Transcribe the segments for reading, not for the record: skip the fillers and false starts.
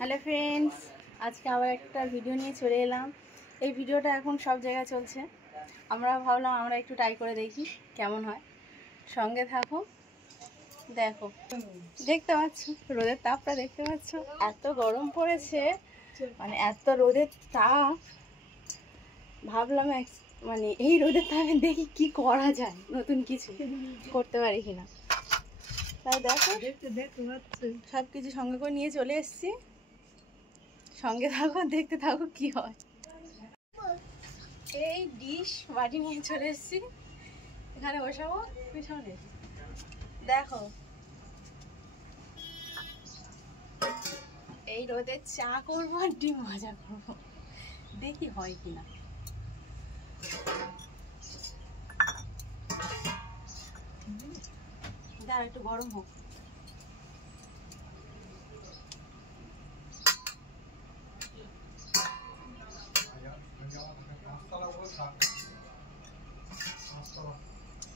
Hello friends, আজকে আবার একটা ভিডিও নিয়ে চলে এলাম। এই ভিডিওটা এখন সব জায়গায় চলছে। আমরা ভাবলাম আমরা একটু ট্রাই করে দেখি কেমন হয়। সঙ্গে থাকো, দেখো। দেখতে পাচ্ছ রোদের তাপটা, দেখতে পাচ্ছ এত গরম পড়েছে, মানে এত রোদের তাপ। ভাবলাম মানে এই রোদের তাপে দেখি কি করা যায়, নতুন কিছু করতে পারি কিনা। তাই দেখো সব কিছু সঙ্গে করে নিয়ে চলে এসেছি। সঙ্গে থাকো, দেখতে থাকো কি হয়। এই ডিশ বাটি নিয়ে চলে এসেছি, এখানে বসাবো পিছনে। দেখো এই রোদে চা করবো আর ডিম ভাজা করবো, দেখি হয় কিনা। দাঁড়া একটু গরম হোক।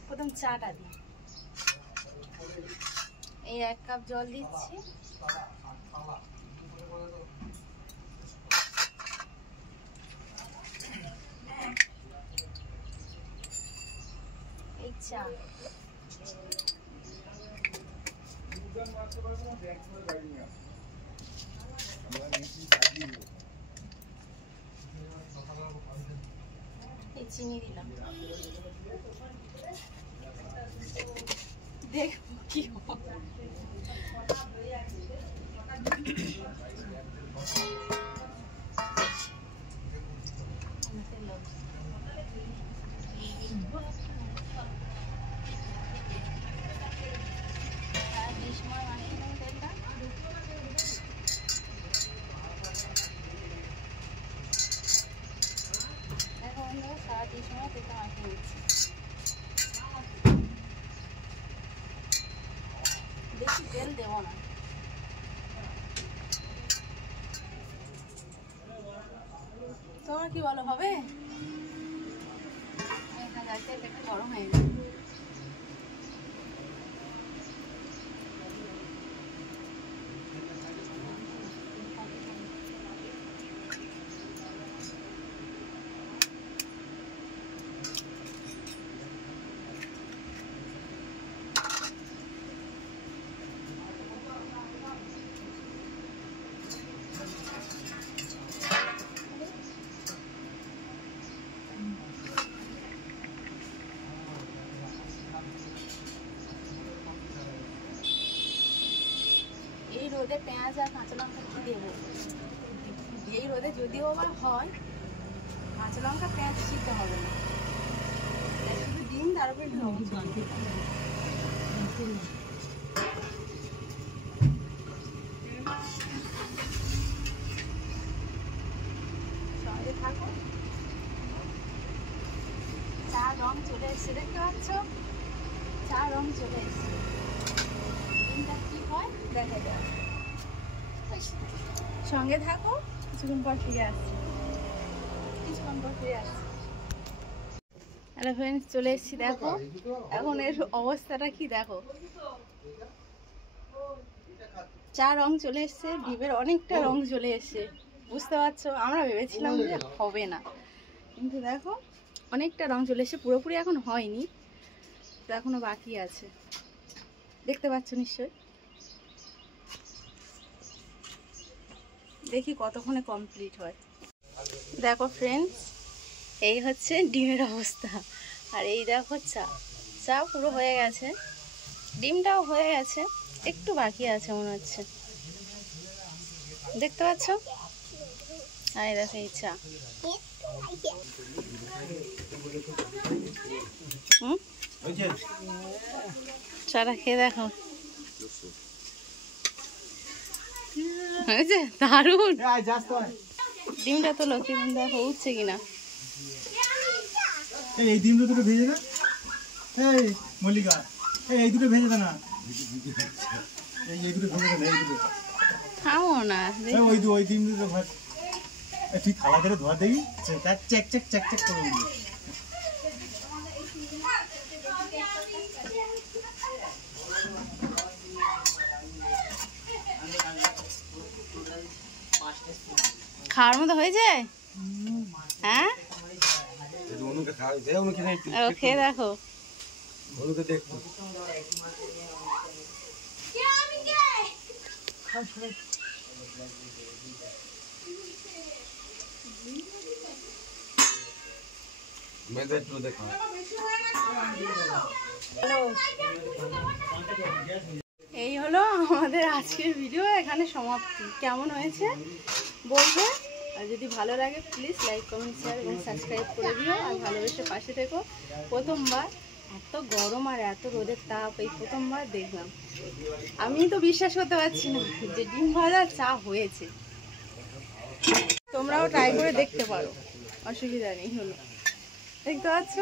প্রথম চাটা দিই, এই 1 কাপ জল দিচ্ছি। এই চা এই চিনি দিলাম, দেখো কি হয়। বেশি তেল দেবো না। তোমার কি বলো, হবে? একটু গরম হয়ে গেছে। এই রোদে পেঁয়াজ আর কাঁচা লঙ্কা কি দেবো? এই রোদে যদিও বা হয়, কাঁচা লঙ্কা পেঁয়াজ সিদ্ধ হবে না, শুধু ডিম তারপরে সঙ্গে থাকো। চা রং চলে এসছে, দেখতে পাচ্ছ? চা রং চলে এসছে। ডিমটা কি হয় দেখা যায়। সঙ্গে থাকো, কিছুক্ষণ পর ফিরে আসছি। হ্যালো ফ্রেন্ডস, চলে এসেছি। দেখো এখন এর অবস্থাটা কি, দেখো চা রং চলে এসছে, ডিমের অনেকটা রং চলে এসছে। বুঝতে পারছো, আমরা ভেবেছিলাম যে হবে না, কিন্তু দেখো অনেকটা রং চলে এসছে। পুরোপুরি এখন হয়নি, তো এখনো বাকি আছে, দেখতে পাচ্ছ নিশ্চয়ই। দেখি কতক্ষণে কমপ্লিট হয়। দেখো ফ্রেন্ডস, এই হচ্ছে ডিমের অবস্থা। আর এই দেখো চা, চা পুরো হয়ে গেছে, ডিমটাও হয়ে গেছে, একটু বাকি আছে মনে হচ্ছে, দেখতে পাচ্ছ? আর এই দেখো এই চা। চাটা খেয়ে দেখো, হয়েছে দারুণ। ডিমটা তো লক্ষ্মী, দেখো উঠছে কিনা। এই ডিম দুটো ভেজে না, এই মল্লিকা, এই দুটো ভেজে দে না, এই দুটো ভেজে দে, এই দুটো খাও না, ওই ডিম দুটো ভাজ। তুই থালা ধরে ধোয়া দেবি, check check check check check করে উঠবি। খাওয়ার মতো হয়েছে? হ্যাঁ, ও খেয়ে দেখো। এই হলো আমাদের আজকের ভিডিও, এখানে সমাপ্তি। কেমন হয়েছে বলবে, আর যদি ভালো লাগে প্লিজ লাইক কমেন্ট শেয়ার এবং সাবস্ক্রাইব করে দিও, আর ভালোবেসে পাশে থেকো। প্রথমবার এত গরম আর এত রোদের তাপ এই প্রথমবার দেখলাম। আমি তো বিশ্বাস করতে পারছি না যে ডিম ভাজা চা হয়েছে। তোমরাও ট্রাই করে দেখতে পারো, অসুবিধা নেই। হলো, দেখতে পাচ্ছ?